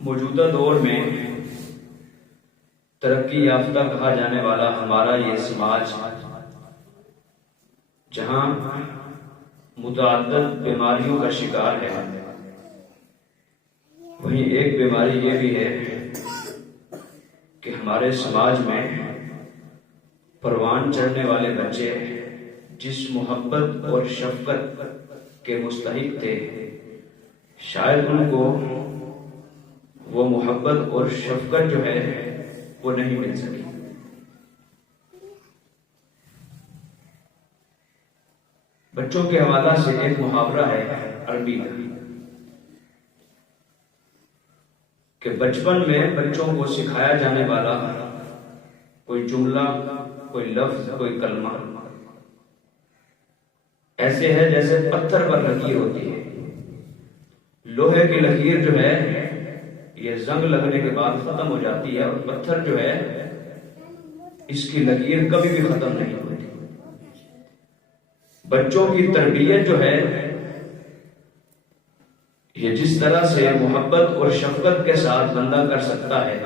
موجودہ دور میں ترقی یافتہ کہا جانے والا ہمارا یہ سماج، جہاں متعدد بیماریوں کا شکار ہے، وہیں ایک بیماری یہ بھی ہے کہ ہمارے سماج میں پروان چڑھنے والے بچے جس محبت اور شفقت کے مستحق تھے، شاید ان کو وہ محبت اور شفقت جو ہے وہ نہیں مل سکی۔ بچوں کے حوالہ سے ایک محاورہ ہے عربی کا کہ بچپن میں بچوں کو سکھایا جانے والا کوئی جملہ، کوئی لفظ، کوئی کلمہ ایسے ہے جیسے پتھر پر لکیر ہوتی ہے۔ لوہے کی لکیر جو ہے یہ زنگ لگنے کے بعد ختم ہو جاتی ہے، اور پتھر جو ہے اس کی لکیر کبھی بھی ختم نہیں ہوتی۔ بچوں کی تربیت جو ہے یہ جس طرح سے محبت اور شفقت کے ساتھ بندہ کر سکتا ہے،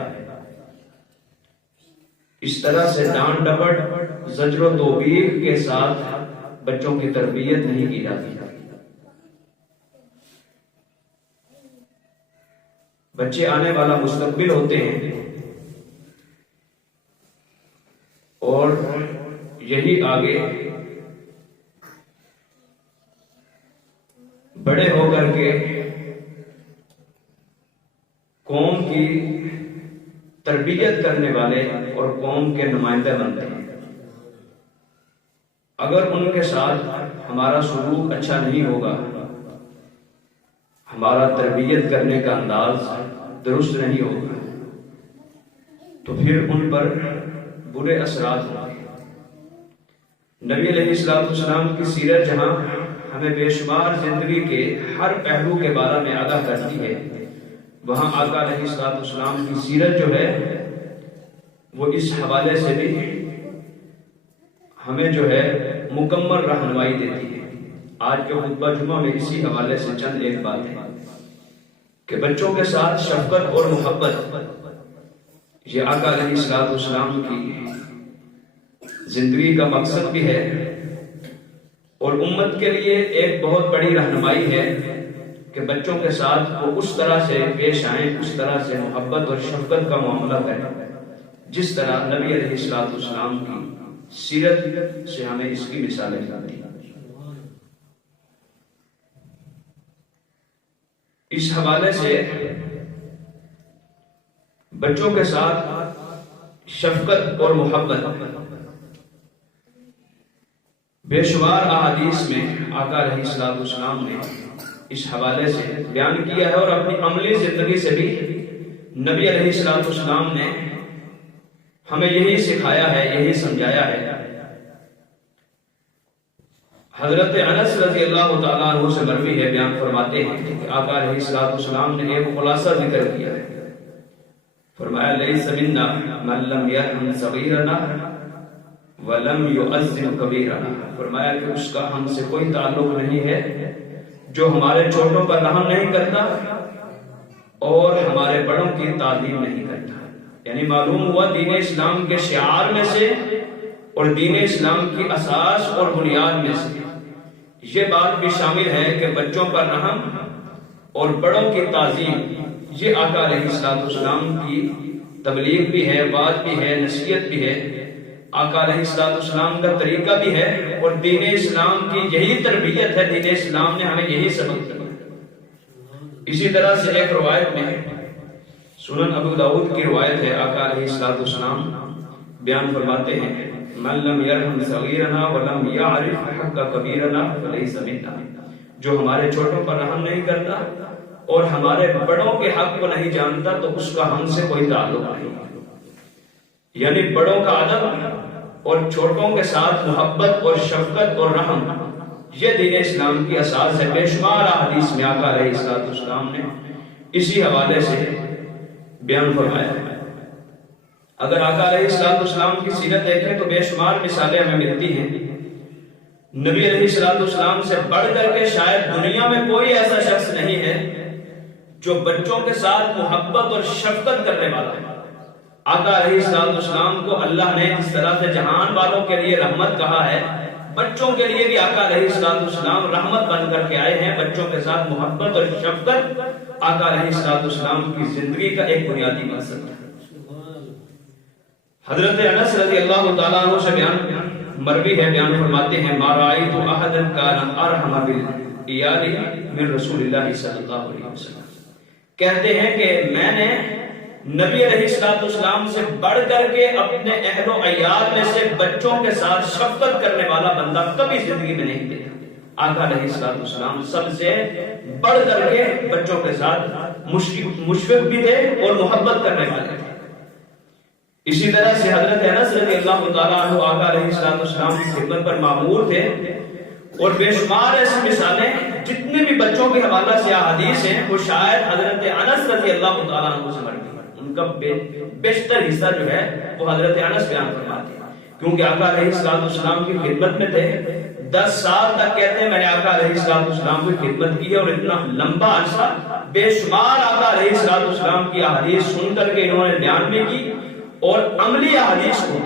اس طرح سے ڈانٹ ڈپٹ، زجر و توبیخ کے ساتھ بچوں کی تربیت نہیں کی جاتی۔ بچے آنے والا مستقبل ہوتے ہیں، اور یہی آگے بڑے ہو کر کے قوم کی تربیت کرنے والے اور قوم کے نمائندے بنتے ہیں۔ اگر ان کے ساتھ ہمارا سلوک اچھا نہیں ہوگا، ہمارا تربیت کرنے کا انداز درست نہیں ہوگا، تو پھر ان پر برے اثرات ہوں گے۔ نبی علیہ السلام کی سیرت جہاں ہمیں بے شمار زندگی کے ہر پہلو کے بارے میں آگاہ کرتی ہے، وہاں آقا علیہ السلام کی سیرت جو ہے وہ اس حوالے سے بھی ہمیں جو ہے مکمل رہنمائی دیتی ہے۔ آج کے خطبہ جمعہ میں اسی حوالے سے چند ایک بات ہے کہ بچوں کے ساتھ شفقت اور محبت یہ آقا علیہ السلام کی زندگی کا مقصد بھی ہے، اور امت کے لیے ایک بہت بڑی رہنمائی ہے کہ بچوں کے ساتھ وہ اس طرح سے پیش آئیں، اس طرح سے محبت اور شفقت کا معاملہ کریں جس طرح نبی علیہ السلام کی سیرت سے ہمیں اس کی مثالیں ملتی ہیں۔ اس حوالے سے بچوں کے ساتھ شفقت اور محبت بے شمار احادیث میں آقا علیہ السلام نے اس حوالے سے بیان کیا ہے، اور اپنی عملی زندگی سے بھی نبی علیہ السلام نے ہمیں یہی سکھایا ہے، یہی سمجھایا ہے۔ حضرت انس رضی اللہ تعالیٰ عنہ سے مروی ہے، بیان فرماتے ہیں کہ آقا علیہ السلام نے ایک خلاصہ ذکر کیا ہے۔ فرمایا لیس منا من لم یرحم صغیرنا ولم یعظم کبیرنا۔ فرمایا کہ اس کا ہم سے کوئی تعلق نہیں ہے جو ہمارے چھوٹوں پر رحم نہیں کرتا اور ہمارے بڑوں کی تعظیم نہیں کرتا۔ یعنی معلوم ہوا دین اسلام کے شعار میں سے اور دین اسلام کی اساس اور بنیاد میں سے یہ بات بھی شامل ہے کہ بچوں پر رحم اور بڑوں کی تعظیم، یہ آقا علیہ السلام کی تبلیغ بھی ہے، بات بھی ہے، نصیحت بھی ہے، آقا علیہ السلام کا طریقہ بھی ہے، اور دین اسلام کی یہی تربیت ہے۔ دین اسلام نے ہمیں یہی سبق دیا۔ اسی طرح سے ایک روایت میں سنن ابو داؤد کی روایت ہے، آقا علیہ السلام بیان فرماتے ہیں من لم یرحم صغیرنا ولم یعرف حق کبیرنا فلیس منا۔ جو ہمارے چھوٹوں پر رحم نہیں کرتا اور ہمارے بڑوں کے حق کو نہیں جانتا تو اس کا ہم سے کوئی تعلق نہیں۔ یعنی بڑوں کا ادب اور چھوٹوں کے ساتھ محبت اور شفقت اور رحم، یہ دین اسلام کی اساس ہے۔ بے شمار احادیث میں آقا علیہ السلام نے اسی حوالے سے بیان فرمایا ہے۔ اگر آقا علیہ السلام کی سیرت دیکھیں تو بے شمار مثالیں ہمیں ملتی ہیں۔ نبی علیہ السلام سے بڑھ کر کے شاید دنیا میں کوئی ایسا شخص نہیں ہے جو بچوں کے ساتھ محبت اور شفقت کرنے والا ہے۔ آقا علیہ السلام کو اللہ نے جس طرح سے جہان والوں کے لیے رحمت کہا ہے، بچوں کے لیے بھی آقا علیہ السلام رحمت بن کر کے آئے ہیں۔ بچوں کے ساتھ محبت اور شفقت آقا علیہ السلام کی زندگی کا ایک بنیادی مقصد ہے۔ حضرت انس رضی اللہ تعالیٰ عنہ سے مروی ہے، بیان فرماتے ہیں ما رأیت احدا کان ارحم بالعیال من رسول اللہ صلی اللہ علیہ وسلم، کہتے ہیں کہ میں نے نبی علیہ السلام سے بڑھ کر کے اپنے اہل و عیال میں سے بچوں کے ساتھ شفقت کرنے والا بندہ کبھی زندگی میں نہیں دیکھا۔ آقا علیہ السلام سب سے بڑھ کر کے بچوں کے ساتھ مشفق بھی تھے اور محبت کرنے والے تھے۔ اسی طرح سے حضرت انس رضی اللہ تعالیٰ عنہ آقا علیہ السلام کی خدمت پر مامور تھے، اور بے شمار ایسی مثالیں جتنے بھی بچوں کے حوالہ سے احادیث ہیں وہ شاید حضرت انس رضی اللہ تعالیٰ عنہ سے مروی ہیں۔ ان کا بیشتر حصہ جو ہے وہ حضرت انس بیان فرماتے ہیں، کیونکہ آقا علیہ السلام کی خدمت میں تھے۔ 10 سال تک کہتے ہیں میں نے آقا علیہ السلام کی خدمت کی ہے، اور اتنا لمبا عرصہ بے شمار آقا علیہ السلام کی احادیث سن کر کے انہوں نے بیان بھی کی، اور عملی احادیث کو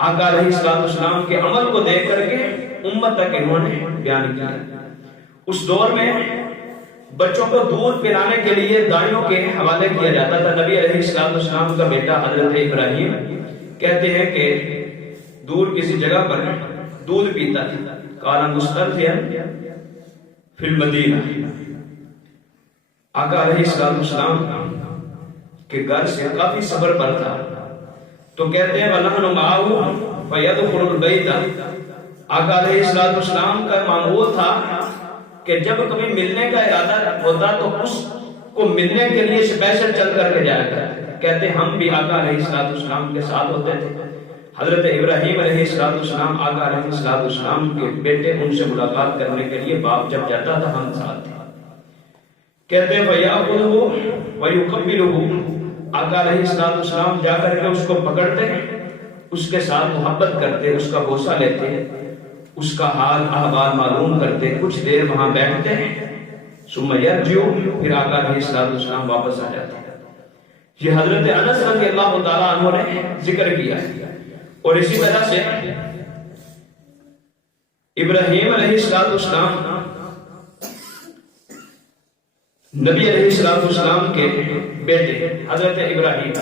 آقا علیہ السلام کے عمل کو دیکھ کر کے امت تک انہوں نے بیان کیا۔ اس دور میں بچوں کو دودھ پلانے کے لیے دائیوں کے حوالے کیا جاتا تھا۔ نبی علیہ السلام کا بیٹا حضرت ابراہیم کہتے ہیں کہ دور کسی جگہ پر دودھ پیتا تھا، کالا مسترضعا فی المدینہ۔ آقا علیہ السلام کے گھر سے کافی سفر پر تھا، تو کہتے ہیں وَنَحْنُ مَعَهُ فَيَدْخُلُ الْبَيْتَ۔ آقا علیہ السلام کا معمول تھا کہ جب کبھی ملنے کا ارادہ ہوتا تو اس کو ملنے کے لیے اسپیشل چل کر کے جایا کرتے۔ کہتے ہم بھی آقا علیہ السلام کے ساتھ ہوتے تھے۔ حضرت ابراہیم علیہ السلام آقا علیہ السلام کے بیٹے ان سے ملاقات کرنے کے لیے باپ جب جاتا تھا ہم ساتھ تھے۔ کہتے ہیں فَيَأْخُذُهُ وَيُقَبِّلُهُ۔ آقا علیہ السلام جا کر کے اس کو پکڑتے، اس کے ساتھ محبت کرتے، اس کا بوسہ لیتے، اس کا حال احوال معلوم کرتے، کچھ دیر وہاں بیٹھتے ہیں، ثم یرجع، پھر آقا علیہ السلام واپس آ جاتے ہیں۔ یہ حضرت انس رضی اللہ تعالیٰ عنہ نے ذکر کیا ہے۔ اور اسی طرح سے ابراہیم علیہ السلام نبی علیہ السلام کے بیٹے حضرت ابراہیم،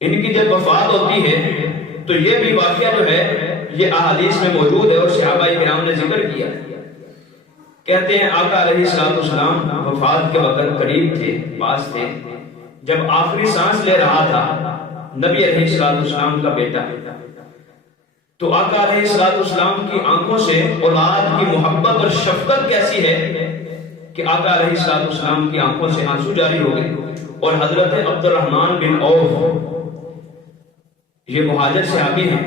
ان کی جب وفات ہوتی ہے تو یہ بھی واقعہ جو ہے یہ احادیث میں موجود ہے، اور صحابہ کرام نے ذکر کیا۔ کہتے ہیں آقا علیہ السلام وفات کے وقت قریب تھے، پاس تھے، جب آخری سانس لے رہا تھا نبی علیہ السلام کا بیٹا، تو آقا علیہ السلام کی آنکھوں سے اولاد کی محبت اور شفقت کیسی ہے کہ آقا علیہ السلام کی آنکھوں سے آنسو جاری ہو گئے۔ اور حضرت عبد الرحمن بن عوف، یہ مہاجر صحابی ہیں،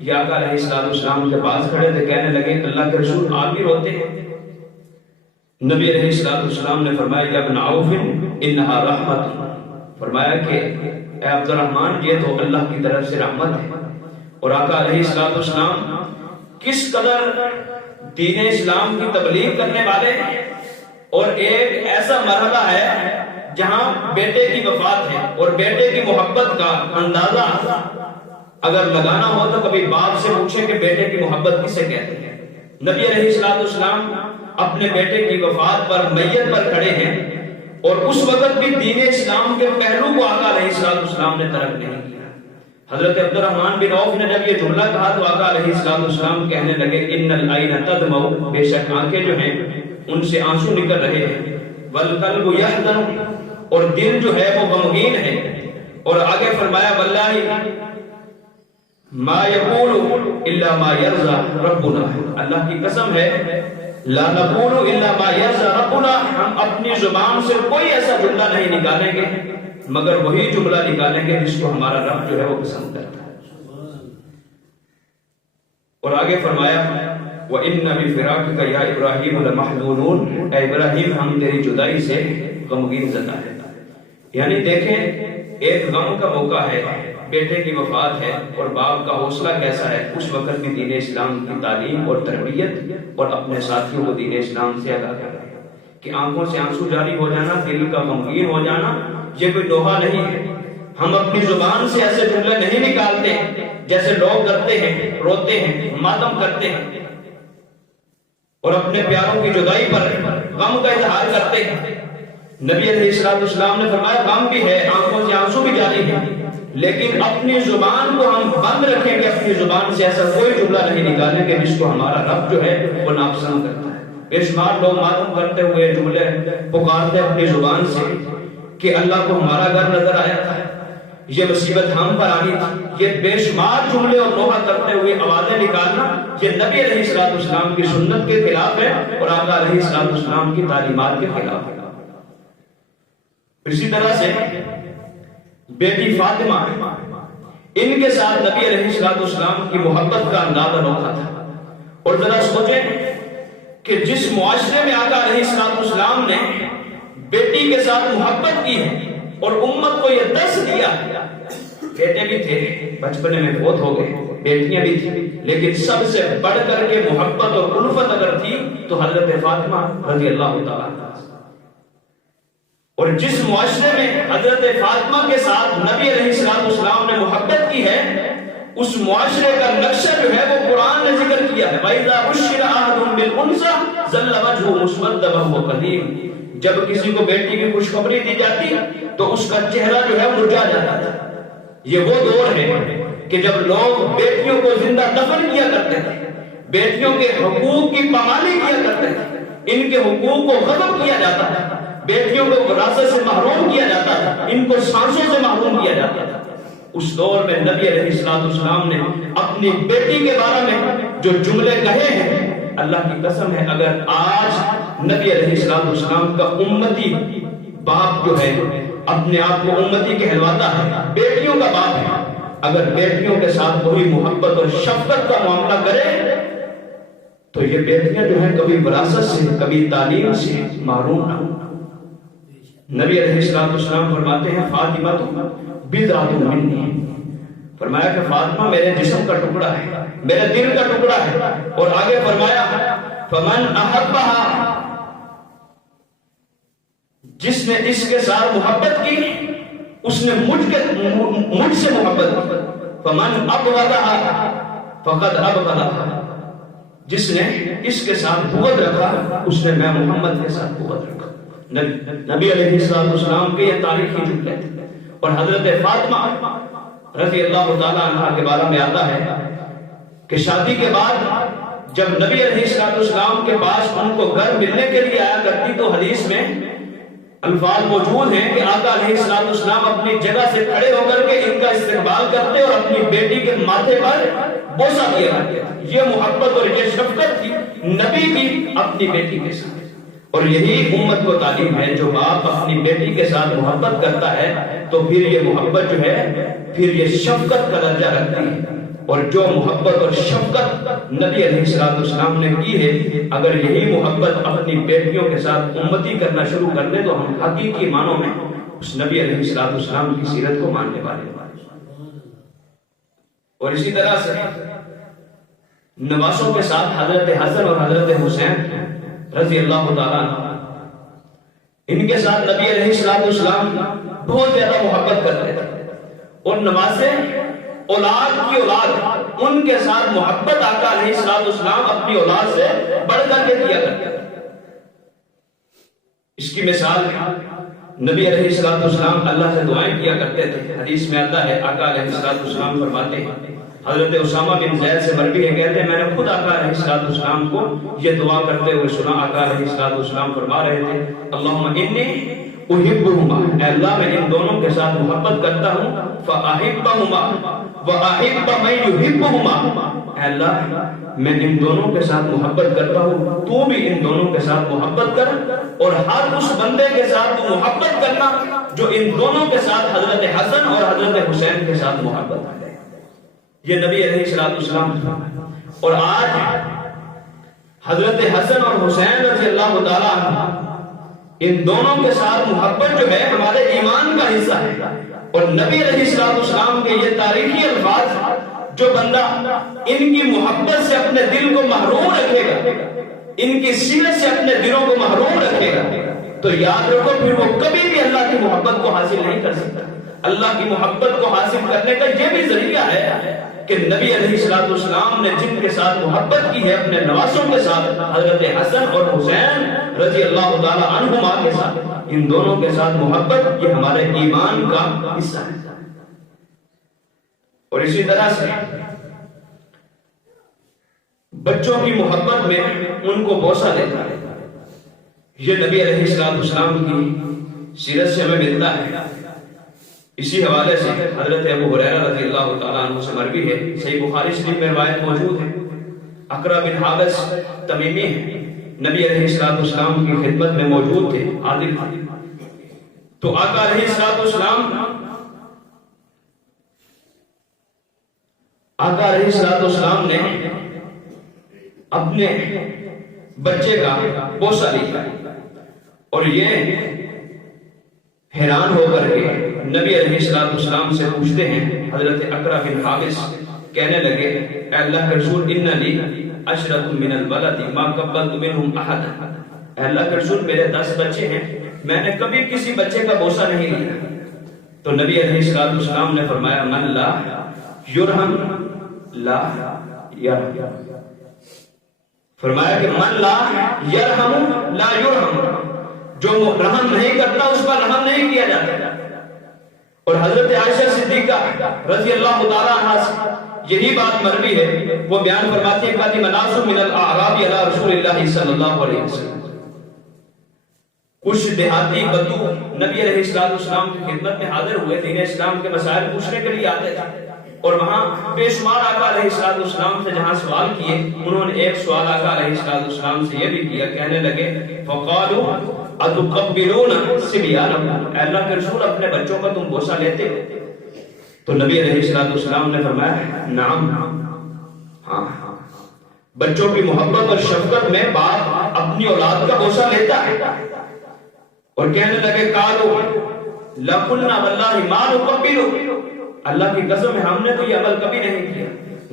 یہ آقا علیہ السلام کے پاس کھڑے تھے، کہنے لگے اللہ کے رسول آپ بھی روتے ہیں؟ نبی علیہ السلام نے فرمایا یا ابن عوف انہا رحمت، فرمایا کہ اے عبد الرحمن یہ تو اللہ کی طرف سے رحمت ہے۔ اور آقا علیہ السلام کس قدر دین اسلام کی تبلیغ کرنے والے ہیں، اور ایک ایسا مرحلہ ہے جہاں بیٹے کی وفات ہے، اور بیٹے کی محبت کا اندازہ اگر لگانا ہو تو کبھی باپ سے پوچھیں کہ بیٹے کی محبت کسے کہتے ہیں۔ نبی علیہ السلام اپنے بیٹے کی وفات پر میت پر کھڑے ہیں، اور اس وقت بھی دین اسلام کے پہلو کو آقا علیہ السلام نے ترک نہیں کیا۔ حضرت عبد الرحمن بن عوف نے جب یہ جملہ کہا تو آقا علیہ السلام کہنے لگے ان العین تدمع، بے شک آنکھیں جو ہیں ان سے آنسو نکل رہے ہیں، والقلب یحزن، اور دل جو ہے وہ غمگین ہے۔ اور آگے فرمایا واللہ ما یقول الا ما یرضى ربنا، اللہ کی قسم ہے لا نقول الا ما یرضى ربنا، ہم اپنی زبان سے کوئی ایسا جملہ نہیں نکالیں گے مگر وہی جملہ نکالیں گے جس کو ہمارا رب جو ہے وہ پسند کرتا ہے۔ اور آگے فرمایا وَإِنَّ بِفِرَاقِكَ يَا إِبْرَاهِيمُ لَمَحْزُونُونَ، اے ابراہیم ہم تیری جدائی سے غمگین زدہ ہیں۔ یعنی دیکھیں ایک غم کا موقع ہے، بیٹے کی وفات ہے، اور باپ کا حوصلہ کیسا ہے، اس وقت بھی دین اسلام کی تعلیم اور تربیت اور اپنے ساتھیوں کو دین اسلام سے آگاہ کر رہے ہیں۔ کہ آنکھوں سے آنسو جاری ہو جانا، دل کا غمگین ہو جانا، یہ کوئی دوہا نہیں ہے۔ ہم اپنی زبان سے ایسے جملے نہیں نکالتے جیسے لوگ کرتے ہیں، روتے ہیں، ماتم کرتے ہیں اور اپنے پیاروں کی جدائی پر غم کا اظہار کرتے ہیں۔ نبی علیہ السلام نے فرمایا غم بھی ہے، آنکھوں سے آنسو بھی جاری ہیں، لیکن اپنی زبان کو ہم بند رکھیں گے، اپنی زبان سے ایسا کوئی جملہ نہیں نکالیں گے جس کو ہمارا رب جو ہے وہ ناپسند کرتا ہے۔ بے شمار لوگ ماتم کرتے ہوئے جملے پکارتے اپنی زبان سے کہ اللہ کو ہمارا گھر نظر آیا تھا، یہ مصیبت ہم پر آنی تھی، یہ بے شمار جملے اور نوحہ کرتے ہوئے آوازیں نکالنا یہ نبی علیہ السلام کی سنت کے خلاف ہے اور آقا علیہ السلام کی تعلیمات کے خلاف ہے۔ اسی طرح سے بیٹی فاطمہ، ان کے ساتھ نبی علیہ السلام کی محبت کا انداز انوکھا تھا۔ اور ذرا سوچیں کہ جس معاشرے میں آقا علیہ السلام نے بیٹی کے ساتھ محبت کی ہے اور امت کو یہ درس دیا، بیٹے بھی تھے بچپنے میں فوت ہو گئے، بیٹیاں بھی تھیں، لیکن سب سے بڑھ کر کے محبت اور الفت اگر تھی تو حضرت فاطمہ رضی اللہ تعالیٰ عنہ۔ اور جس معاشرے میں حضرت فاطمہ کے ساتھ نبی علیہ السلام نے محبت کی ہے، اس معاشرے کا نقشہ جو ہے وہ قرآن نے ذکر کیا ہے۔ وَإِذَا بُشِّرَ أَحَدٌ بِالْأُنثىٰ ظَلَّ وَجْهُهُ مُسْوَدًّا وَهُوَ كَظِيمٌ، جب کسی کو بیٹی کی خوشخبری دی جاتی تو اس کا چہرہ جو ہے مرجھا جاتا تھا۔ یہ وہ دور ہے کہ جب لوگ بیٹیوں کو زندہ دفن کیا کرتے تھے، بیٹیوں کے حقوق کی پامالی کیا کرتے تھے، ان کے حقوق کو غصب کیا جاتا تھا، بیٹیوں کو وراثت سے محروم کیا جاتا تھا، ان کو سانسوں سے محروم کیا جاتا تھا۔ اس دور میں نبی علیہ السلام نے اپنی بیٹی کے بارے میں جو جملے کہے ہیں، اللہ کی قسم ہے اگر آج نبی علیہ السلام کا امتی باپ جو ہے اپنے آپ کو امتی کہلواتا ہے، بیٹیوں کا باپ ہے، اگر بیٹیوں کے ساتھ وہی محبت اور شفقت کا معاملہ کرے تو یہ بیٹیاں جو ہیں کبھی وراثت سے کبھی تعلیم سے محروم نہ ہوں۔ نبی علیہ السلام فرماتے ہیں فاطمہ بضعۃ منی، فرمایا کہ فاطمہ میرے جسم کا ٹکڑا ہے، میرے دل کا ٹکڑا ہے۔ اور آگے فرمایا فمن احبها، جس نے اس کے ساتھ محبت کی اس نے مجھ سے محبت کی، فمن ابغضها فقد ابغضها، جس نے اس کے ساتھ بغض رکھا اس نے میں محمد کے ساتھ بغض رکھا۔ نبی علیہ السلام کے یہ تاریخی جملے تھے۔ اور حضرت فاطمہ رضی اللہ تعالیٰ عنہ کے بارے میں آتا ہے کہ شادی کے بعد جب نبی علیہ السلام کے پاس ان کو گھر ملنے کے لیے آیا کرتی تو حدیث میں الفاظ موجود ہیں کہ آقا علیہ السلام اپنی جگہ سے کھڑے ہو کر کے ان کا استقبال کرتے اور اپنی بیٹی کے ماتھے پر بوسہ دیا کرتے۔ یہ محبت اور یہ شفقت تھی نبی کی اپنی بیٹی کے ساتھ۔ اور یہی امت کو تعلیم ہے، جو باپ اپنی بیٹی کے ساتھ محبت کرتا ہے تو پھر یہ محبت جو ہے پھر یہ شفقت کا درجہ رکھتی ہے۔ اور جو محبت اور شفقت نبی علیہ السلام نے کی ہے، اگر یہی محبت اپنی بیٹیوں کے ساتھ امتی کرنا شروع کر دیں تو ہم حقیقی معنوں میں اس نبی علیہ السلام کی سیرت کو ماننے والے۔ اور اسی طرح سے نواسوں کے ساتھ حضرت حسن اور حضرت حسین رضی اللہ تعالیٰ عنہ، ان کے ساتھ نبی علیہ السلام بہت زیادہ محبت کرتے تھے۔ اور نواسے اولاد کی اولاد ان کے ساتھ محبت آقا علیہ السلام اپنی اولاد سے بڑھ کر کے کیا کرتے تھے۔ اس کی مثال نبی علیہ السلام اللہ سے دعائیں کیا کرتے تھے۔ حدیث میں آتا ہے آقا علیہ السلام فرماتے ہیں، حضرت اسامہ بن زید سے مروی ہے، کہتے ہیں میں نے خود آقا علیہ السلام کو یہ دعا کرتے ہوئے سنا۔ آقا علیہ السلام فرما رہے تھے اللہم انی احبہما، اے اللہ میں ان دونوں کے ساتھ محبت کرتا ہوں، فاحبہما واحب من یحبہما، اے اللہ میں ان دونوں کے ساتھ محبت کرتا ہوں، تو بھی ان دونوں کے ساتھ محبت کر، اور ہر اس بندے کے ساتھ تو محبت کرنا جو ان دونوں کے ساتھ حضرت حسن اور حضرت حسین کے ساتھ محبت کرے۔ یہ نبی علیہ السلام تھا۔ اور آج حضرت حسن اور حسین رضی اللہ تعالیٰ عنہ، ان دونوں کے ساتھ محبت جو ہے ہمارے ایمان کا حصہ ہے۔ اور نبی علیہ السلام کے یہ تاریخی الفاظ، جو بندہ ان کی محبت سے اپنے دل کو محروم رکھے گا ان کی سیرت سے اپنے دلوں کو محروم رکھے گا تو یاد رکھو پھر وہ کبھی بھی اللہ کی محبت کو حاصل نہیں کر سکتا۔ اللہ کی محبت کو حاصل کرنے کا یہ بھی ذریعہ ہے کہ نبی علیہ السلام نے جن کے ساتھ محبت کی ہے اپنے نواسوں کے ساتھ، حضرت حسن اور حسین رضی اللہ تعالی عنہما کے ساتھ، ان دونوں کے ساتھ محبت یہ ہمارے ایمان کا حصہ ہے۔ اور اسی طرح سے بچوں کی محبت میں ان کو بوسہ دیتا ہے، یہ نبی علیہ السلام کی سیرت سے ہمیں ملتا ہے۔ اسی حوالے سے حضرت ابو ہریرہ رضی اللہ تعالیٰ عنہ سے مروی ہے، صحیح بخاری شریف میں روایت موجود ہے، اقرا بن حابس تمیمی ہے، نبی علیہ السلام کی خدمت میں موجود تھے، عادل تھے، تو آقا علیہ السلام نے اپنے بچے کا بوسہ لیا اور یہ حیران ہو کر کے نبی علیہ السلام سے پوچھتے ہیں، حضرت اقرا بن حابس کہنے لگے، اے اللہ کے رسول ان لی عشرۃ من الولد ما قبلت منهم احد، اے اللہ کے رسول میرے 10 بچے ہیں، میں نے کبھی کسی بچے کا بوسہ نہیں لیا۔ تو نبی علیہ السلام نے فرمایا من لا یرحم لا یرحم، فرمایا کہ من لا یرحم لا یرحم، جو رحم نہیں کرتا اس پر رحم نہیں کیا جاتا۔ اور حضرت عائشہ صدیقہ رضی اللہ تعالیٰ عنہ سے یہی بات مروی ہے، وہ بیان فرماتی ہیں کہ مناس من الاعراب علی رسول اللہ صلی اللہ علیہ وسلم، کچھ دیہاتی بدو نبی علیہ السلام کی خدمت میں حاضر ہوئے، دین اسلام کے مسائل پوچھنے کے لیے آتے تھے، اور وہاں بے شمار آقا علیہ السلام سے جہاں سوال کیے، انہوں نے ایک سوال آقا علیہ السلام سے یہ بھی کیا، کہنے لگے فقالوا اتقبلون صبیانکم، اے اللہ کے رسول اپنے بچوں کا تم بوسہ لیتے ہو؟ تو نبی علیہ السلام نے فرمایا نعم، ہاں، بچوں کی محبت اور شفقت میں باپ اپنی اولاد کا بوسہ لیتا ہے۔ اور کہنے لگے قالوا لقلنا واللہ ما نقبل، اللہ کی قسم ہے ہم نے تو یہ عمل کبھی نہیں کیا۔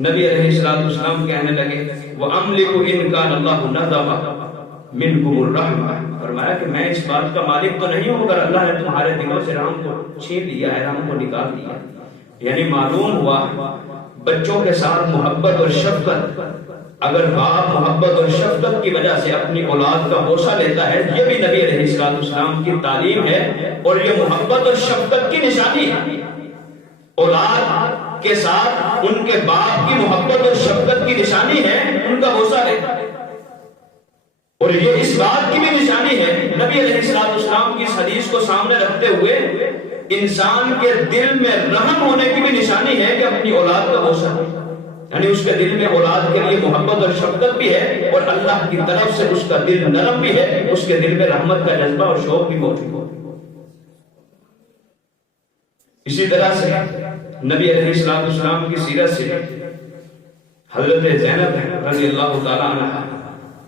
نبی علیہ السلام کہنے لگے وَأَمْلِكُ إِنْ كَانَ اللَّهُ نَزَعَ مِنْكُمُ الرَّحْمَةَ، فرمایا کہ میں اس بات کا مالک تو نہیں ہوں اگر اللہ نے تمہارے دلوں سے رحم کو چھین لیا ہے، رحم کو نکال دیا۔ یعنی معلوم ہوا بچوں کے ساتھ محبت اور شفقت، اگر باپ محبت اور شفقت کی وجہ سے اپنی اولاد کا بوسہ لیتا ہے، یہ بھی نبی علیہ السلام کی تعلیم ہے اور یہ محبت اور شفقت کی نشانی ہے۔ اولاد کے ساتھ ان کے باپ کی محبت اور شفقت کی نشانی ہے ان کا بوسہ لیتا ہے، اور یہ اس بات کی بھی نشانی ہے، نبی علیہ السلام کی اس حدیث کو سامنے رکھتے ہوئے انسان کے دل میں رحم ہونے کی بھی نشانی ہے کہ اپنی اولاد کا بوسہ لے، یعنی اس کے دل میں اولاد کے لیے محبت اور شفقت بھی ہے اور اللہ کی طرف سے اس کا دل نرم بھی ہے، اس کے دل میں رحمت کا جذبہ اور شوق بھی موجود ہے۔ اسی طرح سے نبی علیہ السلام کی سیرت سے حضرت زینب رضی اللہ تعالیٰ عنہ،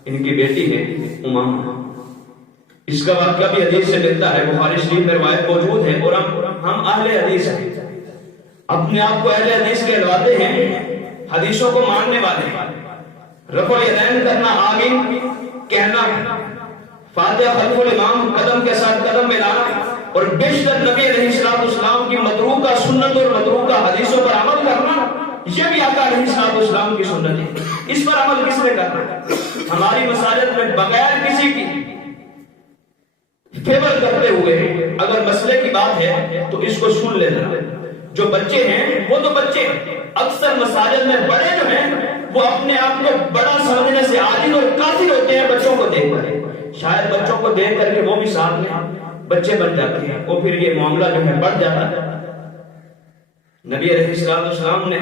ان کی بیٹی ہے امامہ، اس کا واقعہ بھی حدیث سے ملتا ہے، بخاری شریف میں روایت موجود ہے، اور ہم اہل حدیث ہیں، اپنے آپ کو اہل حدیث کہلواتے ہیں، حدیثوں کو ماننے والے ہیں، رفع الیدین کرنا، آمین کہنا، فاتحہ خلف الامام قدم کے ساتھ قدم ملانا، اور بیشتر نبی علیہ السلام کی متروکہ سنت اور متروکہ حدیثوں پر عمل کرنا، یہ بھی آقا علیہ السلام کی سنت ہے۔ اس پر عمل کس نے کرنا؟ ہماری مساجد میں بغیر کسی کی فیور کرتے ہوئے اگر مسئلے کی بات ہے تو اس کو سن لینا۔ جو بچے ہیں وہ تو بچے، اکثر مساجد میں بڑے جو ہیں وہ اپنے آپ کو بڑا سمجھنے سے عاجز اور کافر ہوتے ہیں بچوں کو دیکھ کر، شاید بچوں کو دیکھ کر کے وہ بھی ساتھ میں بچے بن جاتے ہیں، اور پھر یہ معاملہ جو ہے بڑھ جاتا ہے۔ نبی علیہ السلام نے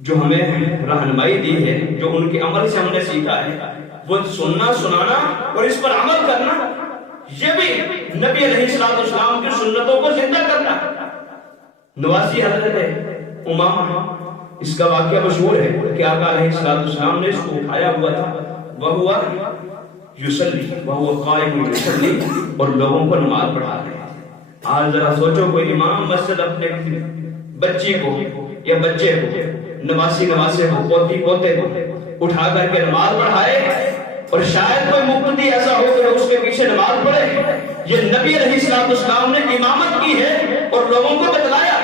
جو ہمیں رہنمائی دی ہے، جو ان کے عمل سے ہم نے سیکھا ہے، وہ سننا، سنانا اور اس پر عمل کرنا، یہ بھی نبی علیہ السلام کی سنتوں کو زندہ کرنا۔ نواسی حضرت امامہ، اس کا واقعہ مشہور ہے کہ آقا علیہ السلام نے اس کو اٹھایا ہوا تھا، وہو یصلی وہو قائم یصلی، اور لوگوں کو نماز پڑھا رہے ہیں۔ آج ذرا سوچو کوئی امام مسجد اپنے بچی کو یا بچے کو، نواسی نواسے کو، پوتی پوتے کو اٹھا کر کے نماز پڑھائے، اور شاید کوئی مقتدی ایسا ہو کہ اس کے پیچھے نماز پڑھے. یہ نبی علیہ السلام نے امامت کی ہے اور لوگوں کو بتلایا.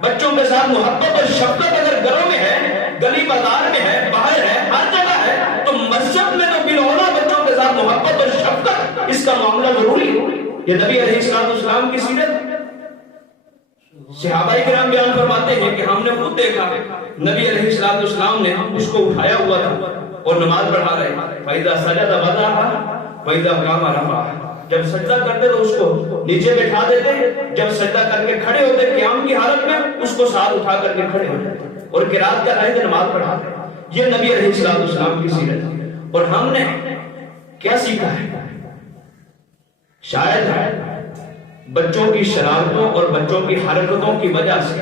بچوں کے ساتھ محبت اور شفقت اگر گھروں میں ہے, گلی بازار میں ہے, باہر ہے, ہر جگہ ہے, تو مسجد میں تو بالولا بچوں کے ساتھ محبت اور شفقت اس کا معاملہ ضروری ہے. یہ نبی علیہ السلام کی سیرت. صحابہ کرام بیان فرماتے ہیں کہ ہم نے خود دیکھا نبی علیہ السلام نے اس کو اٹھایا ہوا تھا اور نماز پڑھا رہے. فَإِذَا سَجَدَ وَضَعَهَا وَإِذَا قَامَ رَفَعَهَا. جب سجدہ کرتے تو اس کو نیچے بٹھا دیتے, جب سجدہ کر کے کھڑے ہوتے قیام کی حالت میں اس کو ساتھ اٹھا کر کے کھڑے ہوتے اور قرات کر رہے تھے, نماز پڑھاتے. یہ نبی علیہ السلام کی سیرت ہے. اور ہم نے کیا سیکھا ہے؟ شاید بچوں کی شرارتوں اور بچوں کی حرکتوں کی وجہ سے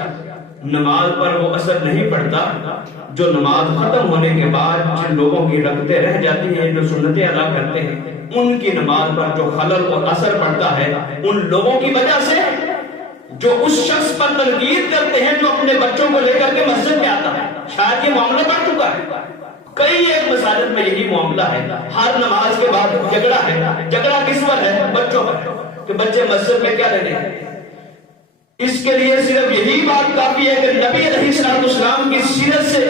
نماز پر وہ اثر نہیں پڑتا جو نماز ختم ہونے کے بعد جن لوگوں کی رکعتیں رہ جاتی ہیں, جو سنتیں ادا کرتے ہیں, ان کی نماز پر جو خلل اور اثر پڑتا ہے ان لوگوں کی وجہ سے جو اس شخص پر تنقید کرتے ہیں جو اپنے بچوں کو لے کر کے مسجد میں آتا ہے. شاید یہ معاملہ بڑھ چکا ہے. کئی ایک مساجد میں یہی معاملہ ہے. ہر نماز کے بعد جھگڑا ہے. جھگڑا کس پر ہے؟ بچوں پر, کہ بچے مسجد میں کیا لینے ہیں. اس کے لیے صرف یہی بات کافی ہے کہ نبی علیہ السلام کی سیرت سے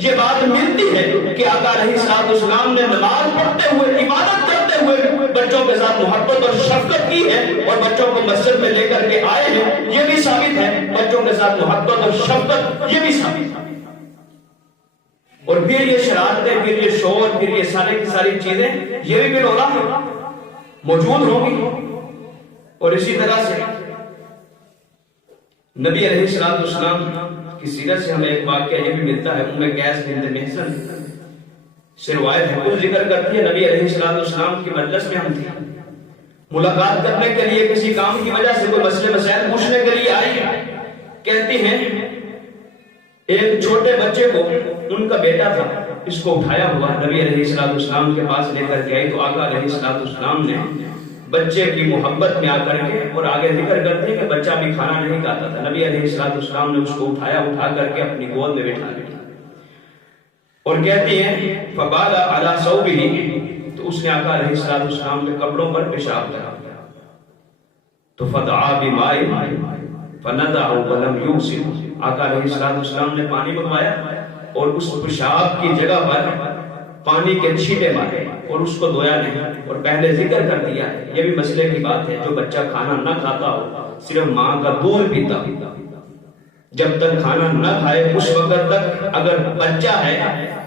یہ بات ملتی ہے کہ آقا علیہ السلام نے نماز پڑھتے ہوئے, عبادت کرتے ہوئے بچوں کے ساتھ محبت اور شفقت کی ہے اور بچوں کو مسجد میں لے کر کے آئے ہیں. یہ بھی ثابت ہے بچوں کے ساتھ محبت اور شفقت, یہ بھی ثابت ہے. اور پھر یہ شرارتیں, پھر یہ شور, پھر یہ سارے کی ساری چیزیں یہ بھی بالولا موجود ہوں گی. اور اسی طرح سے نبی علیہ السلام کی سیرت سے ہمیں ایک واقعہ یہ بھی ملتا ہے. قیس بنت محصن سے روایت ہے, کچھ ذکر کرتی ہے نبی علیہ السلام کی مجلس میں ہم تھے, ملاقات کرنے کے لیے کسی کام کی وجہ سے کوئی مسئلے مسائل پوچھنے کے لیے آئی. کہتی ہیں ایک چھوٹے بچے کو, ان کا بیٹا تھا, اس کو اٹھایا ہوا نبی علیہ السلام کے پاس لے کر گئے تو آقا علیہ السلام نے بچے کی محبت میں آ کر کے, اور آگے ذکر کرتے ہیں کہ بچہ بھی کھانا نہیں کھاتا تھا, نبی علیہ السلام نے اس کو اٹھایا, اٹھا کر کے اپنی گود میں بٹھا دیا. اور کہتی ہیں فبال علی ثوبہ, تو اس نے آقا علیہ السلام کے کپڑوں پر پیشاب کرا دیا. تو فدعا بماء فنضع ولم یغسل, آقا علیہ السلام نے پانی منگوایا اور اس پیشاب کی جگہ پر پانی کے چھینٹے مارے اور اس کو دھویا نہیں. اور پہلے ذکر کر دیا ہے, یہ بھی مسئلے کی بات ہے, جو بچہ کھانا نہ کھاتا ہو, صرف ماں کا دودھ پیتا, جب تک کھانا نہ کھائے اس وقت تک اگر بچہ ہے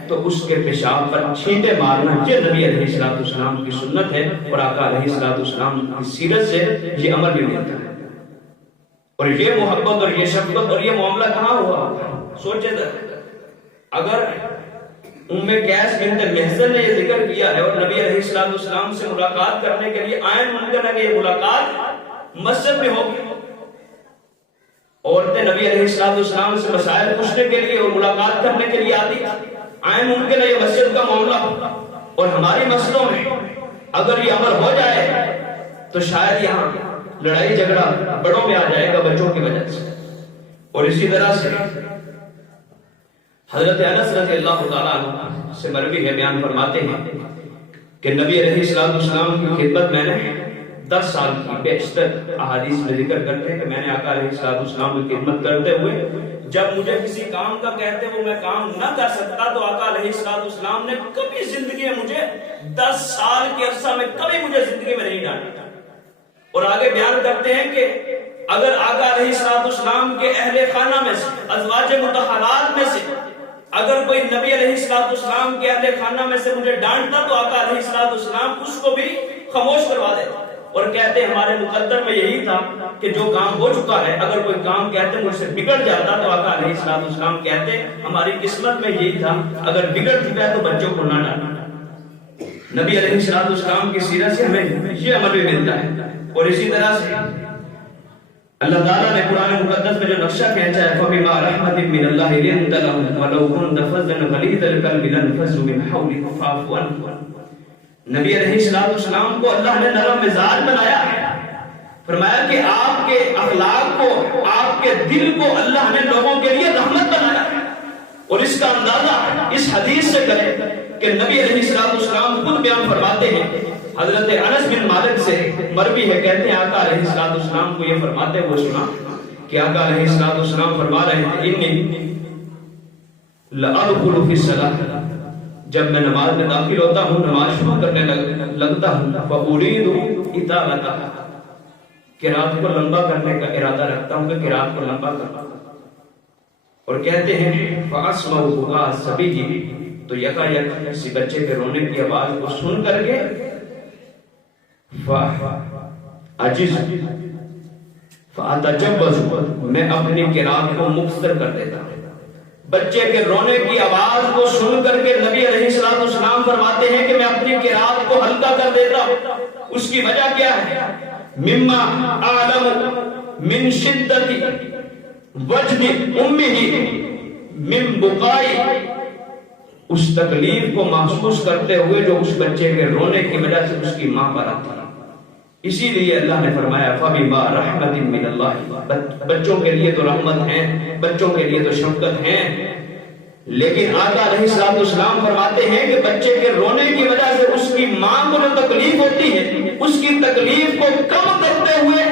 تو اس کے پیشاب پر چھینٹے مارنا, یہ نبی علیہ السلام کی سنت ہے. اور آقا علیہ السلام کی سیرت سے یہ امر بھی ملتا ہے. اور یہ محبت اور یہ شفقت اور یہ معاملہ کہاں ہوا؟ سوچے اگر قیس بنت محصن نے یہ ذکر کیا ہے اور نبی علیہ السلام سے ملاقات کرنے کے لیے آئیں, ممکن ہے کہ یہ ملاقات مسجد میں ہوگی. عورتیں نبی علیہ السلام سے مسائل پوچھنے کے لیے اور ملاقات کرنے کے لیے آتی, آئیں ممکن ہے یہ مسجد کا معاملہ ہوگا. اور ہماری مسجدوں میں اگر یہ امر ہو جائے تو شاید یہاں لڑائی جھگڑا بڑوں میں آ جائے گا بچوں کی وجہ سے. اور اسی طرح سے حضرت انس رضی اللہ تعالیٰ عنہ سے مروی ہے, بیان فرماتے ہیں کہ نبی علیہ السلام کی خدمت میں نے 10 سال کی, بیشتر احادیث میں ذکر کرتے ہیں کہ میں نے آقا علیہ السلام کی خدمت کرتے ہوئے جب مجھے کسی کام کا کہتے وہ میں کام نہ کر سکتا تو آقا علیہ السلام نے کبھی زندگی میں مجھے 10 سال کے عرصہ میں کبھی مجھے زندگی میں نہیں ڈانٹا. اور آگے بیان کرتے ہیں کہ اگر آقا علیہ السلام کے اہل خانہ میں سے, ازواج مطہرات میں سے اگر کوئی نبی علیہ السلام کے اہل خانہ میں سے مجھے ڈانٹتا تو آقا علیہ السلام اس کو بھی خاموش کروا دیتا. اور کہتے ہمارے مقدر میں یہی تھا کہ جو کام ہو چکا ہے اگر کوئی کام کہتے مجھ سے بگڑ جاتا تو آقا علیہ السلام کہتے ہماری قسمت میں یہی تھا اگر بگڑ چکا ہے تو بچوں کو نہ ڈانٹنا. نبی علیہ السلام کی سیرت سے ہمیں یہ امر بھی ملتا ہے. اور اسی طرح سے اللہ تعالیٰ نے قرآن مقدس میں جو نقشہ کھینچا ہے فَبِمَا رَحْمَةٍ مِّنَ اللَّهِ لِنْتَ لَهُمْ وَلَوْ كُنْتَ فَظًّا غَلِيظَ الْقَلْبِ لَانفَضُّوا مِنْ حَوْلِكَ فَاعْفُ عَنْهُمْ. نبی علیہ السلام کو اللہ نے نرم مزاج بنایا ہے. فرمایا کہ آپ کے اخلاق کو, آپ کے دل کو اللہ نے لوگوں کے لیے رحمت بنایا ہے. اور اس کا اندازہ اس حدیث سے کریں کہ نبی علیہ السلام خود بیان فرماتے ہیں، حضرت انس بن مالک سے مروی ہے، کہتے ہیں آقا علیہ السلام کو یہ فرماتے ہوئے سنا کہ آقا علیہ السلام فرما رہے ہیں انی لأدخل فی الصلاۃ، جب میں نماز میں داخل ہوتا ہوں، نماز شروع کرنے لگتا ہوں، فأريد اطالتها، قرات کو لمبا کرنے کا ارادہ رکھتا ہوں کہ قرات کو لمبا کرنا، اور کہتے ہیں فاسمع بکاء الصبی، تو یکایک کسی بچے کے رونے کی آواز کو سن کر کے فاعجز فاتجوز، میں اپنی قرات کو مختصر کر دیتا ہوں۔ بچے کے رونے کی آواز کو سن کر کے نبی علیہ السلام فرماتے ہیں کہ میں اپنی قرات کو ہلکا کر دیتا ہوں۔ اس کی وجہ کیا ہے؟ مما اعلم من شدت وجد امہ من بقائی، اس تکلیف کو محسوس کرتے ہوئے جو اس بچے کے رونے کی وجہ سے اس کی ماں پر آتی ہے۔ اسی لیے اللہ نے فرمایا فَبِمَا رَحْمَةٍ مِّنَ اللَّهِ، بچوں کے لیے تو رحمت ہیں، بچوں کے لیے تو شفقت ہیں، لیکن آقا علیہ السلام فرماتے ہیں کہ بچے کے رونے کی وجہ سے اس کی ماں کو جو تکلیف ہوتی ہے، اس کی تکلیف کو کم کرتے ہوئے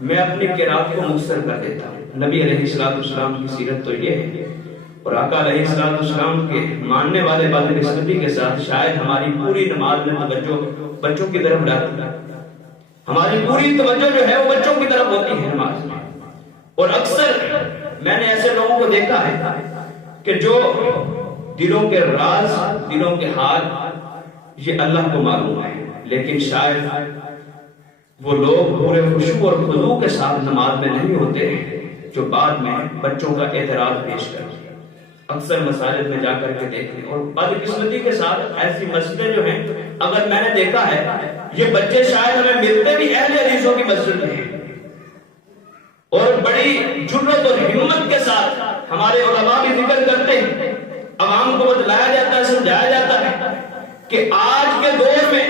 میں اپنی قرات کو مختصر کر دیتا ہوں۔ نبی علیہ السلام کی سیرت تو یہ ہے، اور آقا علیہ السلام کے ماننے والے بدقسمتی کے ساتھ شاید ہماری پوری نماز میں توجہ بچوں کی طرف ڈالتی ہے، ہماری پوری توجہ جو ہے وہ بچوں کی طرف ہوتی ہے نماز میں، اور اکثر میں نے ایسے لوگوں کو دیکھا ہے کہ جو دلوں کے راز، دلوں کے حال یہ اللہ کو معلوم ہے، لیکن شاید وہ لوگ پورے خشوع اور خضوع کے ساتھ نماز میں نہیں ہوتے جو بعد میں بچوں کا اعتراض پیش کرتے ہیں۔ اکثر مساجد میں جا کر کے دیکھتے ہیں، اور بدقسمتی کے ساتھ ایسی مسجدیں جو ہیں، اگر میں نے دیکھا ہے یہ بچے شاید ہمیں ملتے بھی اہل حدیثوں کی مسجد میں ہیں، اور بڑی جرأت اور ہمت کے ساتھ ہمارے علماء بھی ذکر کرتے ہیں، عوام کو بتلایا جاتا ہے، سمجھایا جاتا ہے کہ آج کے دور میں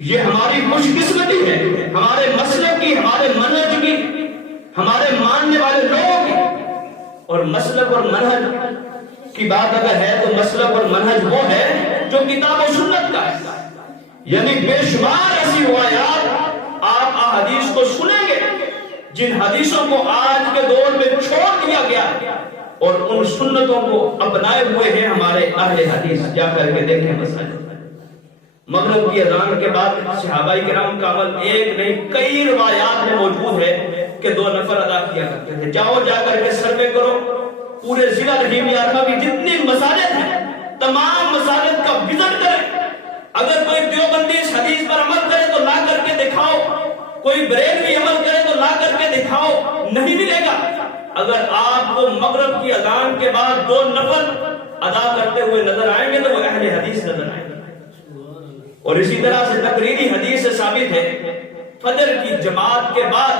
یہ ہماری خوش قسمتی ہے، ہمارے مسلک کی، ہمارے منہج کی، ہمارے ماننے والے لوگوں کی۔ اور مسلک اور منہج کی بات اگر ہے تو مسلک اور منہج وہ ہے جو کتاب و سنت کا ہے، یعنی بے شمار ایسی روایات آپ احادیث کو سنیں گے جن حدیثوں کو آج کے دور میں چھوڑ دیا گیا، اور ان سنتوں کو اپنائے ہوئے ہیں ہمارے اہل حدیث۔ جا کر کے دیکھیں مسائل، مغرب کی اذان کے بعد صحابہ کرام کا عمل ایک نہیں کئی روایات میں موجود ہے کہ 2 نفل ادا کیا کرتے تھے۔ جاؤ جا کر کے سروے کرو، پورے ضلع رحیم یارمہ کی جتنی مساجد ہیں تمام مساجد کا وزٹ کریں، اگر کوئی دیوبندی اس حدیث پر عمل کرے تو لا کر کے دکھاؤ، کوئی بریلوی عمل کرے تو لا کر کے دکھاؤ، نہیں ملے گا۔ اگر آپ کو مغرب کی اذان کے بعد 2 نفل ادا کرتے ہوئے نظر آئیں گے تو وہ اہل حدیث نظر آئیں گے۔ اور اسی طرح سے تقریری حدیث سے ثابت ہے، فجر کی جماعت کے بعد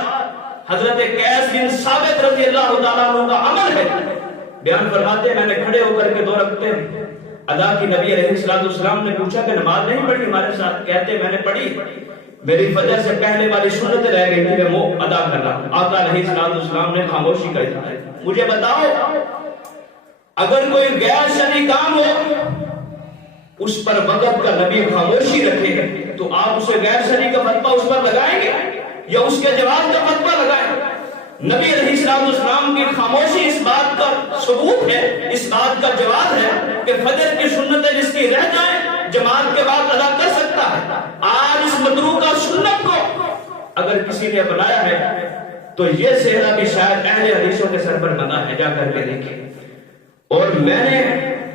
حضرت قیس بن ثابت رضی اللہ تعالیٰ عنہ کا عمل ہے، بیان فرماتے ہیں میں نے کھڑے ہو کر کے 2 رکعتیں ادا کی۔ نبی علیہ السلام نے پوچھا کہ نماز نہیں پڑھی ہمارے ساتھ؟ کہتے میں نے پڑھی، میری فجر سے پہلے والی سنتیں رہ گئی تھی، میں وہ ادا کر رہا ہوں۔ آقا علیہ السلام نے خاموشی کا اظہار کیا۔ مجھے بتاؤ اگر کوئی غیر شرعی کام ہو اس پر وقت کا نبی خاموشی رکھے تو آپ اسے غیر شرعی کا فتویٰ اس پر لگائیں گے یا اس کے جواب کا فتویٰ لگائیں گے؟ نبی علیہ السلام کی خاموشی اس بات کا ثبوت ہے، اس بات کا جواب ہے کہ فجر کی سنتیں جس کی رہ جائیں جماعت کے بعد ادا کر سکتا ہے۔ آج اس متروکہ سنت کو اگر کسی نے اپنایا ہے تو یہ صحرا بھی شاید اہل حدیثوں کے سر پر بنا ہے، جا کر کے دیکھیں۔ اور میں نے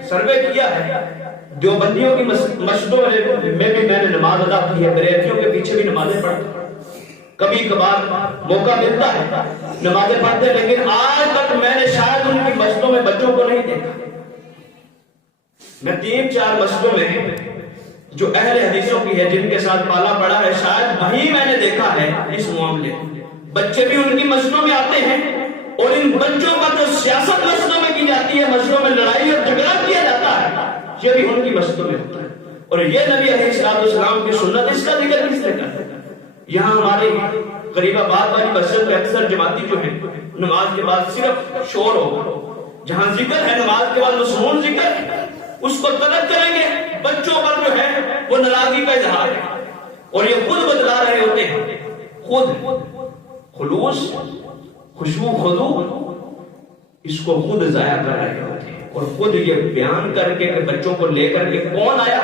سروے کیا ہے دیوبندیوں کی مسجدوں میں بھی میں نے نماز ادا کی ہے، بریلویوں کے پیچھے بھی نمازیں پڑھتا ہوں، کبھی کبھار موقع ملتا ہے نمازیں پڑھتے، لیکن آج تک میں نے شاید ان کی مسجدوں میں بچوں کو نہیں دیکھا۔ میں 3-4 مسجدوں میں جو اہل حدیثوں کی ہے جن کے ساتھ پالا پڑا ہے شاید وہیں میں نے دیکھا ہے اس معاملے، بچے بھی ان کی مسجدوں میں آتے ہیں، اور ان بچوں کا جو سیاست مسجدوں میں کی جاتی ہے، مسجدوں میں لڑائی اور جھگڑا کیا جاتا ہے، یہ بھی ان کی مسجدوں میں ہوتا ہے۔ اور یہ نبی علیہ السلام کی سنت، اس کا ذکر کس نے کرتے ہیں؟ یہاں ہمارے قریب آباد والی مسجد میں اکثر جماعتی جو ہیں نماز کے بعد صرف شور ہوگا، جہاں ذکر ہے نماز کے بعد مسموع ذکر، اس کو طلب کریں گے، بچوں پر جو ہے وہ ناراضگی کا اظہار ہے، اور یہ خود بدلا رہے ہوتے ہیں، خود خلوص خشوع خضوع اس کو خود ضائع کر رہے ہوتے ہیں، اور خود یہ بیان کر کے کہ بچوں کو لے کر کے کون آیا،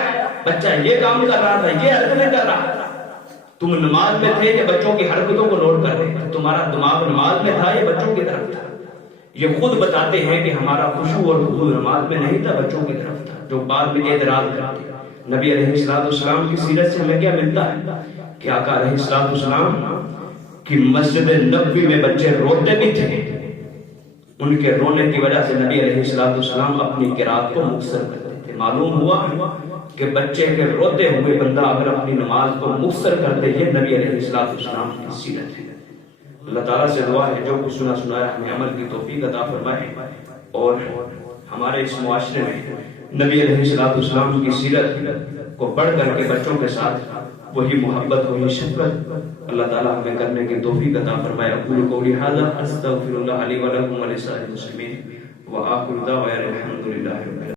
بچہ یہ کام کر رہا تھا، یہ حرکتیں کر رہا تھا، تم نماز میں تھے، یہ بچوں کی حرکتوں کو نوٹ کر رہے تھے، تمہارا دماغ نماز میں تھا، یہ بچوں کی طرف تھا۔ یہ خود بتاتے ہیں کہ ہمارا خشوع اور خضوع نماز میں نہیں تھا، بچوں کی طرف تھا، جو بعد میں اعتراض کرتے ہیں۔ نبی علیہ السلام کی سیرت سے ہمیں کیا ملتا ہے کہ آقا علیہ السلام کی مسجد نبوی میں بچے روتے بھی تھے، ان کے رونے کی وجہ سے نبی علیہ السلام اپنی قرات کو مختصر کرتے تھے۔ معلوم ہوا کہ بچے کے روتے ہوئے بندہ اگر اپنی نماز کو مختصر کرتے، یہ نبی علیہ السلام کی سیرت ہے۔ اللہ تعالیٰ سے دعا ہے جو کچھ سنا سنایا ہمیں عمل کی توفیق عطا فرمائے، اور ہمارے اس معاشرے میں نبی علیہ السلام کی سیرت کو پڑھ کر کے بچوں کے ساتھ وہی محبت وہی شفقت اللہ تعالیٰ ہمیں کرنے کی توفیق عطا فرمائے۔ اقول قولی ھذا استغفر اللہ لی ولکم ولسائر المسلمین وآخر دعوانا الحمد للہ رب العالمین۔